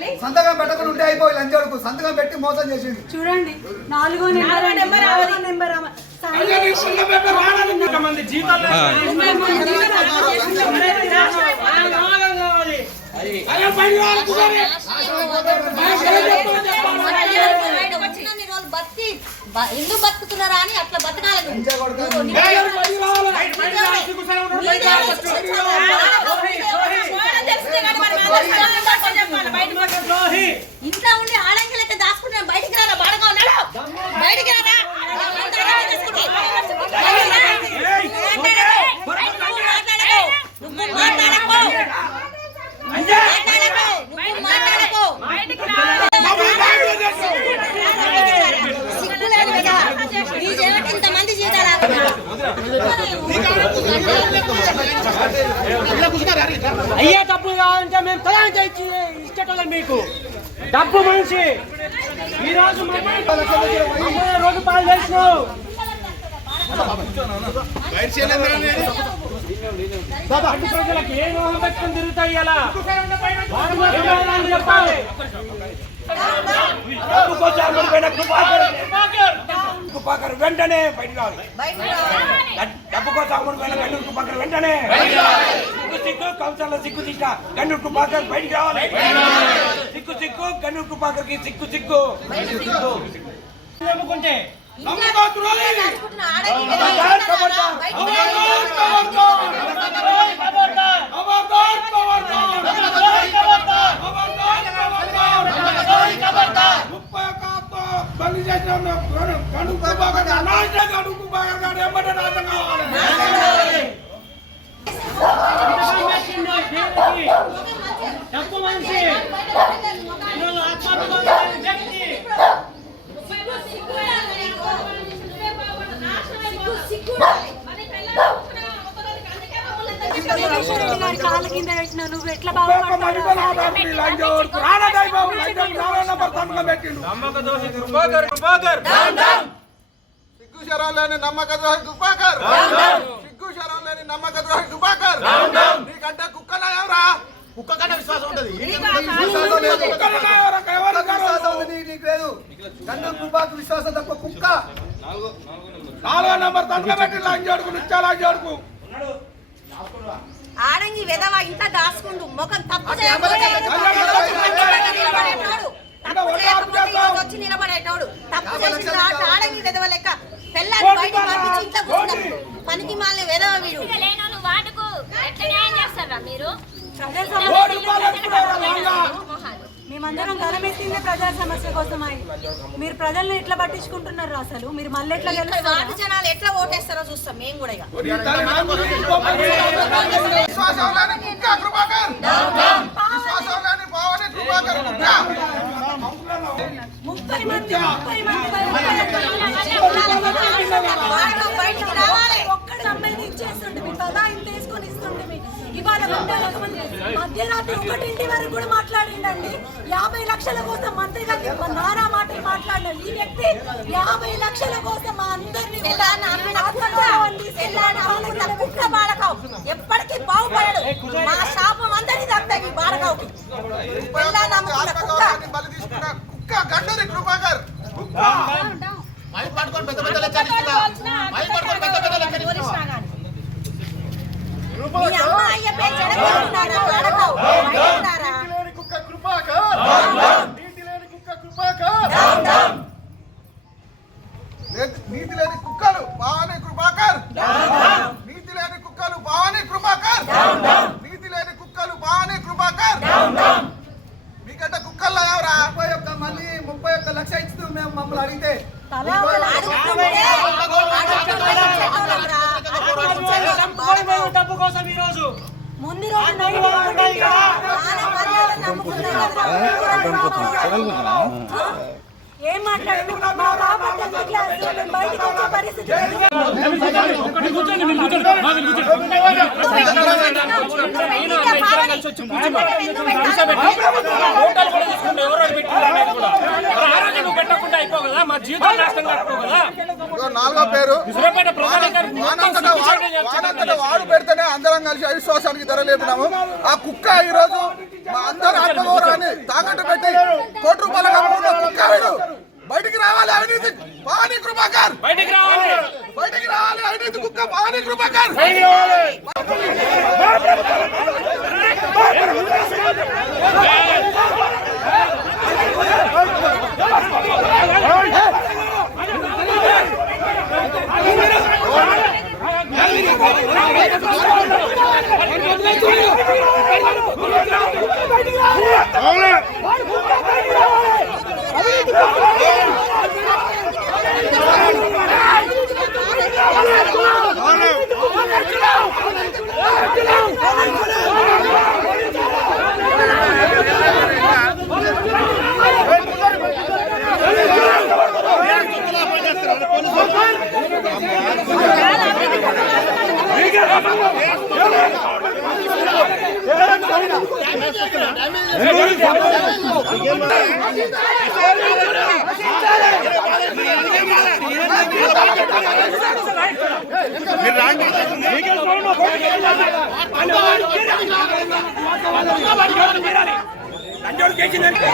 వీళ్ళని? సంతకం పెట్టకుండా ఉంటే అయిపోయి లంజోడుకు సంతకం పెట్టి మోసం చేసింది చూడండి నాలుగో నెంబర్ నెంబర్ రావాలి. నెంబర్ ఎందుకు బతుకుతున్నారా అని అట్లా బతకాలి తెలిస్తే కానీ మరి సంతోషం చెప్పాలి. బయటకు వచ్చి. ఇంట్లో ఉండి ఆడంగి లెక్క దాచుకుంటున్నా బయటికి రారా బాడగా ఉన్నాడు బయటికి రారా అంతా రారా తీసుకుంటే. బయటికి రా. మాట్లాడకు. నువ్వు మాట్లాడకు. నువ్వు మాట్లాడకు. మాట్లాడకు. నువ్వు మాట్లాడకు. సిగ్గులేదు కదా. నీ చేపట్టి ఇంతమంది జీవితాలు ఆపుతున్నారు. అయ్యే డబ్బు కావాలంటే మేము తలాంటి చేయించి ఇచ్చేటోళ్ళం మీకు. డబ్బు మనిషి. ఈ రోజు పాలు చేసినావు. అటు ప్రజలకు ఏ మోహం పెట్టుకుని తిరుగుతాయి సమాధానం చెప్పాలి. డబ్బు కోసం అమ్ముడుపోయిన కృపాకర్ కృపాకర్ వెంటనే బయటకు రావాలి. డబ్బు కోసం అమ్ముడుపోయిన గండు కృపాకర్ వెంటనే. సిగ్గు సిగ్గు కౌన్సిలర్ సిగ్గు సిగ్గ గండు కృపాకర్ బయటికి రావాలి. సిగ్గు సిగ్గు గండు కృపాకర్కి సిగ్గు. సిగ్గు నమ్ముకుంటే తప్పు మనిషి ఈరోజు ఆత్మహత్య వ్యక్తి. కింద పెట్టిన నువ్వు ఎట్లా నమ్మక ద్రోహి నమ్మక ద్రోహి నీకంటే కుక్క కంటే విశ్వాసం ఉంటది. విశ్వాసం లేదు. కుక్కకు విశ్వాసం ఉంది, నీ- నీకు లేదు. గండు కృపాకు విశ్వాసం తప్ప కుక్క. నాలుగో నంబర్ తండ్రి పెట్టి లాంజోడుకు నిత్యా లాంజోడుకు వెదవ ఇంత దాచుకుండు. ముఖం తప్పు వచ్చి నిలబడేటోడు. తప్పు చేసిన వెదవ లెక్క. పంపించి ఇంట్లో కూర్చున్నాడు పనికి మాలిన వెదవ వీడు. లేనోళ్ళు వాడుకు. ఎట్లా న్యాయం చేస్తారా మీరు? మేమందరం గలమెత్తిందే ప్రజా సమస్య కోసమై మీరు ప్రజల్ని ఎట్లా పట్టించుకుంటున్నారు అసలు? మీరు మళ్ళీ ఎట్లా వార్డు జనాలు ఎట్లా ఓటేస్తారో చూస్తాం మేము కూడా ముప్పై మంది ముప్పై మంది బయటికి రావాలి. ఒక్కడు అమ్మాయిని ఇచ్చేస్తుండే మీ పదా ఇంత వేసుకొని ఇస్తుండే మీ ఇవాళ ముప్పై లక్షల మంది మధ్యరాత్రి ఒకటింటి వరకు కూడా మాట్లాడిండండి. యాభై లక్షల కోసం మంత్రి గారికి మా నానా మాటలు మాట్లాడినాడు ఈ వ్యక్తి యాభై లక్షల కోసం మా అందరినీ కుక్క బాడకావు ఎప్పటికీ బాగుపడడు. మా శాపం ఈ బాడకావుకి కుక్క. గండూరి కృపాకర్. పట్టుకొని పెద్ద పెద్ద లెక్క తీసుకున్నా మైక్ పట్టుకొని పెద్ద పెద్ద లెక్క తీసుకున్నా మీ అమ్మ అయ్య పేరు చెడగొట్టుకున్నారా బాడకావు బయటకున్నారా? లేని కుక్క కృపాకర్ నీతి లేని కుక్క కృపాకర్ లేదు, నీతి లేని కుక్కలు మమ్మల్ని అడిగితే తలా ఒక డబ్బు కోసం ఈ రోజు ముందు రోజు నైట్ ఏం మాట్లాడు మా బాబు బయటికి వచ్చే పరిస్థితి పెట్టకుండా అయిపో కదా మా జీవితం నాశనం కాకపో కదా నాలుగో పేరు వాడు పెడితేనే అందరం కలిసి అవిశ్వాసానికి ధర లేపినాము ఆ కుక్క ఈ రోజు మా అందరి ఆత్మగౌరవాన్ని తాకట్టు పెట్టి కోటి రూపాయలు కమ్ముకున్న కుక్క వీడు బయటికి రావాలి అవినీతి. పాని కృపాకర్. బయటికి రావాలి. బయటికి రావాలి అవినీతి కుక్క పాని కృపాకర్. Hold it!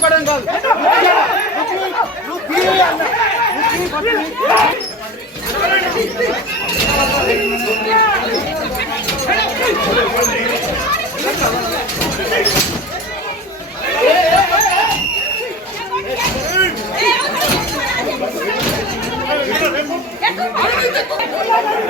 పట్టుకోవడం కాదు Come on.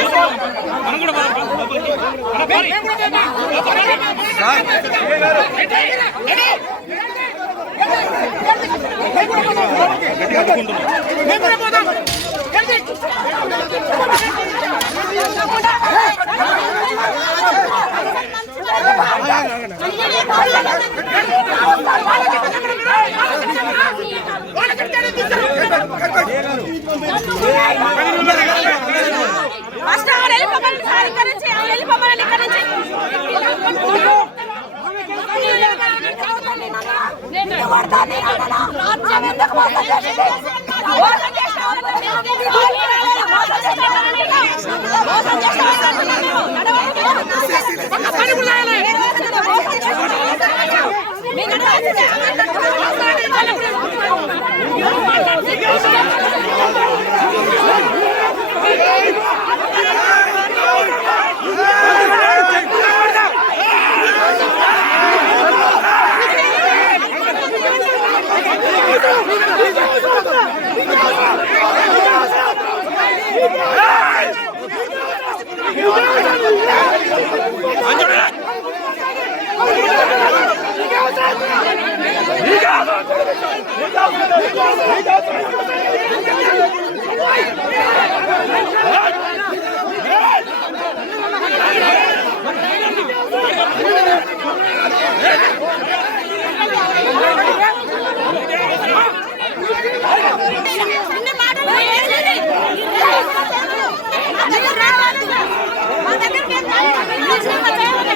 మాట్లాడాడు. పోతాను రాజ్యం ఎందుకు మోసం చేసింది మోసం చేసిన మోసం చేసిన వాళ్ళని మోసం చేసిన వాళ్ళని నడవడికి మీ నడవడికి చిన్న మాటలు ఏంటండి? మా దగ్గర రావద్దు. మా దగ్గరికి ఏం రావద్దు. మీరు చేసిన చేయాలి.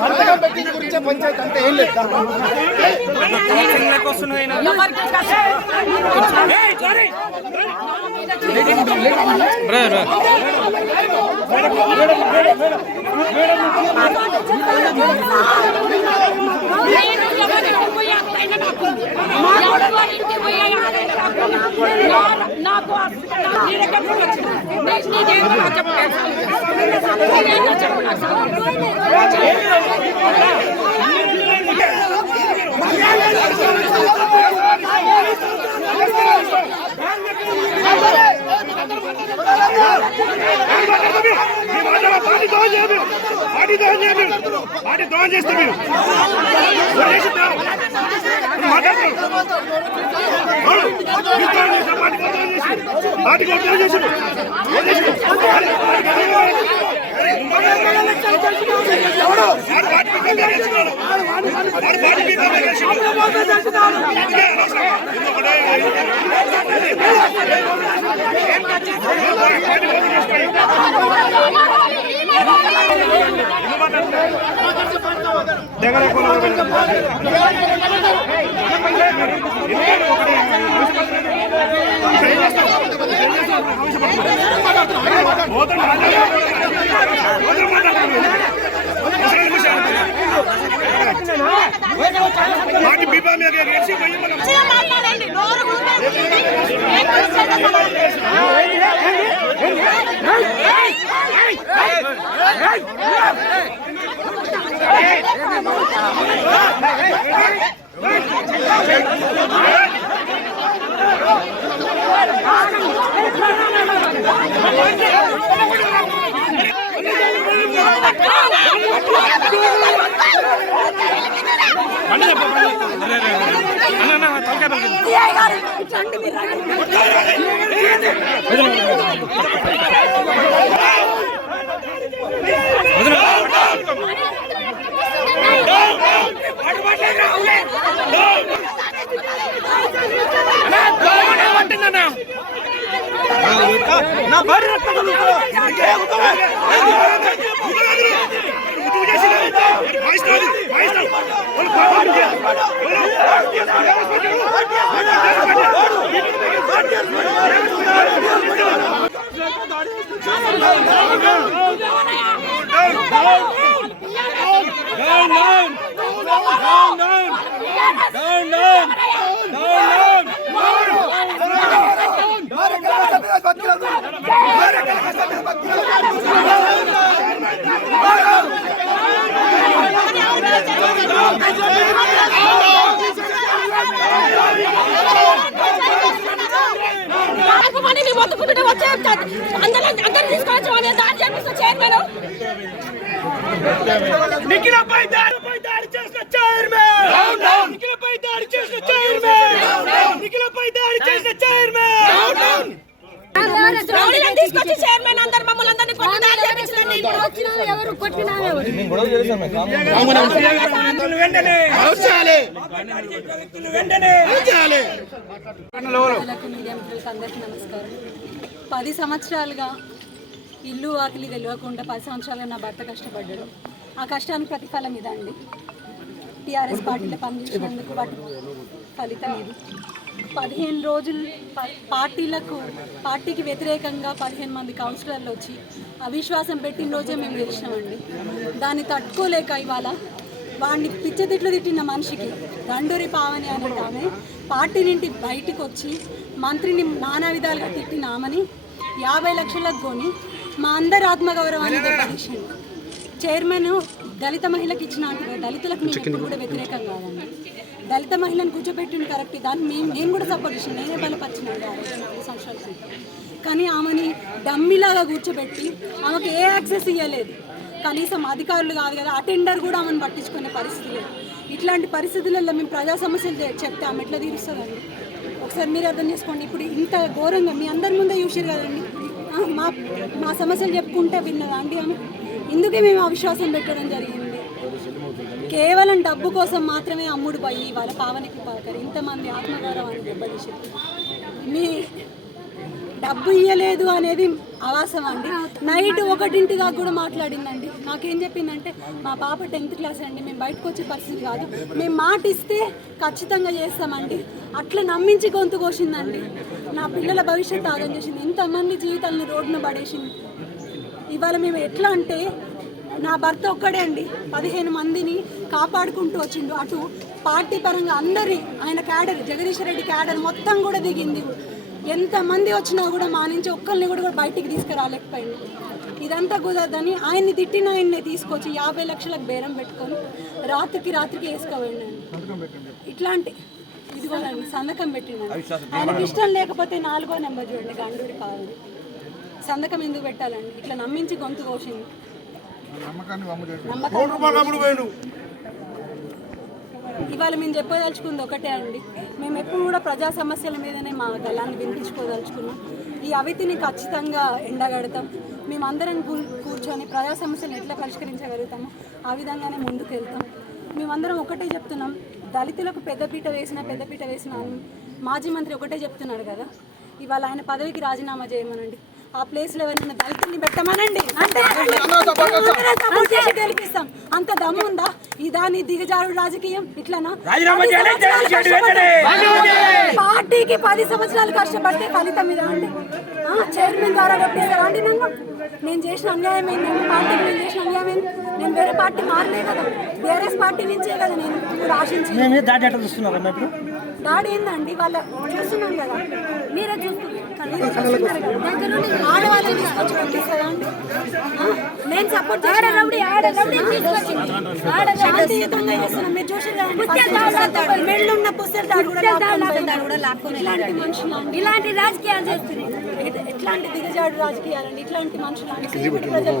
సంతకం పెట్టిన గురించే పంచాయతీ అంతే ఏం లేదు నేను నాకు. ఎవరి దోహం చేయరు పార్టీ దోహం చేయరు మీరు మీరు మాట్లాడతారు. దగ్గర నా భార్య రక్తం వాయిస్తారు వాయిస్తారు వాళ్ళు పాపం నాకు పని నీ మొత్తుకుంటుంటే వచ్చే అందరూ అందరూ తీసుకొచ్చి వాళ్ళ దాడి చేపిస్తే చైర్మన్ నిఖిలపై దాడిపై దాడి చేసిన చైర్మన్ నిఖిలపై దాడి చేసిన చైర్మన్ నిఖిలపై దాడి చేసిన చైర్మన్ తీసుకొచ్చి చైర్మన్ అందరు మమ్మల్ని అందరినీ. ఎవరు అందరికీ నమస్కారం. పది సంవత్సరాలుగా ఇల్లు ఆకలి తెలియకుండా పది సంవత్సరాలుగా నా భర్త కష్టపడ్డాడు. ఆ కష్టానికి ప్రతిఫలం ఇదండి. టీఆర్ఎస్ పార్టీలో పనిచేసినందుకు వాటి ఫలితం ఇది. పదిహేను రోజులు ప- పార్టీలకు పార్టీకి వ్యతిరేకంగా పదిహేను మంది కౌన్సిలర్లు వచ్చి అవిశ్వాసం పెట్టిన రోజే మేము గెలిచినామండి. దాన్ని తట్టుకోలేక ఇవాళ వాడిని పిచ్చ తిట్లు తిట్టిన మనిషికి దండూరి పావని అనే ఆమె పార్టీ నుండి బయటికి వచ్చి మంత్రిని నానా విధాలుగా తిట్టిన ఆమెని యాభై లక్షలకు కొని మా అందరి ఆత్మగౌరవాన్ని దెబ్బతీసింది చైర్మన్ దళిత మహిళకి ఇచ్చిన అంటే దళితులకు మేము కూడా వ్యతిరేకం కాదండి. దళిత మహిళను కూర్చోబెట్టింది కరెక్ట్ దాన్ని మేము నేను కూడా సపోర్ట్ చేసిన. నేనే బలపరిచినాను సంవత్సరాల క్రితం కానీ ఆమెని డమ్మిలాగా కూర్చోబెట్టి ఆమెకు ఏ యాక్సెస్ ఇవ్వలేదు కనీసం అధికారులు కాదు కదా అటెండర్ కూడా ఆమెను పట్టించుకునే పరిస్థితి లేదు. ఇట్లాంటి పరిస్థితులలో మేము ప్రజా సమస్యలు చెప్తే ఆమె ఎట్లా తీరుస్తుందండి? ఒకసారి మీరు అర్థం చేసుకోండి. ఇప్పుడు ఇంత ఘోరంగా మీ అందరి ముందే చూసారు కదండి. మా మా సమస్యలు చెప్పుకుంటే విన్నదా అండి ఆమె? ఇందుకే మేము అవిశ్వాసం పెట్టడం జరిగింది. కేవలం డబ్బు కోసం మాత్రమే అమ్ముడు పోయి వాళ్ళ పావనికి పలకరు ఇంతమంది ఆత్మగౌరవాన్ని దెబ్బతీసారు మీ డబ్బు ఇయ్యలేదు అనేది అవాసం అండి. నైట్ ఒకటింటి దాకా కూడా మాట్లాడిందండి. నాకేం చెప్పిందంటే మా పాప టెన్త్ క్లాస్ అండి మేము బయటకు వచ్చే పరిస్థితి కాదు. మేము మాట ఇస్తే ఖచ్చితంగా చేస్తామండి. అట్లా నమ్మించి గొంతు కోసిందండి. నా పిల్లల భవిష్యత్తు ఆగం చేసింది. ఇంతమంది జీవితాలను రోడ్డున పడేసింది. ఇవాళ మేము ఎట్లా అంటే నా భర్త ఒక్కడే అండి. పదిహేను మందిని కాపాడుకుంటూ వచ్చిండు. అటు పార్టీ పరంగా అందరి ఆయన క్యాడర్ జగదీష్ రెడ్డి క్యాడర్ మొత్తం కూడా దిగింది. ఎంతమంది వచ్చినా కూడా మా నుంచి ఒక్కరిని కూడా బయటికి తీసుకురాలేకపోయింది ఇదంతా కుదరదని ఆయన్ని తిట్టిన ఆయన్ని తీసుకొచ్చి యాభై లక్షలకు బేరం పెట్టుకొని రాత్రికి రాత్రికి వేసుకోవండి ఇట్లాంటి ఇదిగోనండి సంతకం పెట్టిండండి ఆయనకి ఇష్టం లేకపోతే నాలుగో నెంబర్ చూడండి గండుడి కావాలి సంతకం ఎందుకు పెట్టాలండి? ఇట్లా నమ్మించి గొంతు కోసింది ఇవాళ మేము చెప్పదలుచుకుంది ఒకటే అండి. మేము ఎప్పుడు కూడా ప్రజా సమస్యల మీదనే మా గలాన్ని వినిపించుకోదలుచుకున్నాం. ఈ అవితిని ఖచ్చితంగా ఎండగడతాం. మేమందరం కూర్చొని ప్రజా సమస్యలను ఎట్లా పరిష్కరించగలుగుతామో ఆ విధంగానే ముందుకు వెళ్తాం మేమందరం ఒకటే చెప్తున్నాం. దళితులకు పెద్దపీట వేసిన పెద్దపీట వేసిన మాజీ మంత్రి ఒకటే చెప్తున్నాడు కదా. ఇవాళ ఆయన పదవికి రాజీనామా చేయమనండి. ఆ ప్లేస్లో ఎవరైనా దళితుల్ని పెట్టమనండి. అంటే గెలిపిస్తాం. అంత దమ్ము ఉందా ఈ దాని దిగజారు రాజకీయం? ఇట్లానా. పార్టీకి పది సంవత్సరాలు కష్టపడితే ఫలితం ఇదా అండి? చైర్మన్ ద్వారా కొట్టేశారా అండి నన్ను? నేను చేసిన అన్యాయం ఏంది పార్టీకి నేను చేసిన అన్యాయం ఏంది నేను వేరే పార్టీ మారలే కదా. బీఆర్ఎస్ పార్టీ నుంచే కదా నేను ఆశించి దాడి ఏందండి? వాళ్ళ చూస్తున్నాం కదా. మీరే చూస్తున్నారు. దగ్గర నుండి ఆడవాళ్ళని తీసుకొచ్చి నేను సపోర్ట్ శాంతియుతంగా చేస్తున్నాం. మీరు ఇలాంటి మనుషులు ఇలాంటి రాజకీయాలు చేస్తున్నారు. ఎట్లాంటి దిగజాడు రాజకీయాలండి? ఇట్లాంటి మనుషులు అండి. ప్రజలు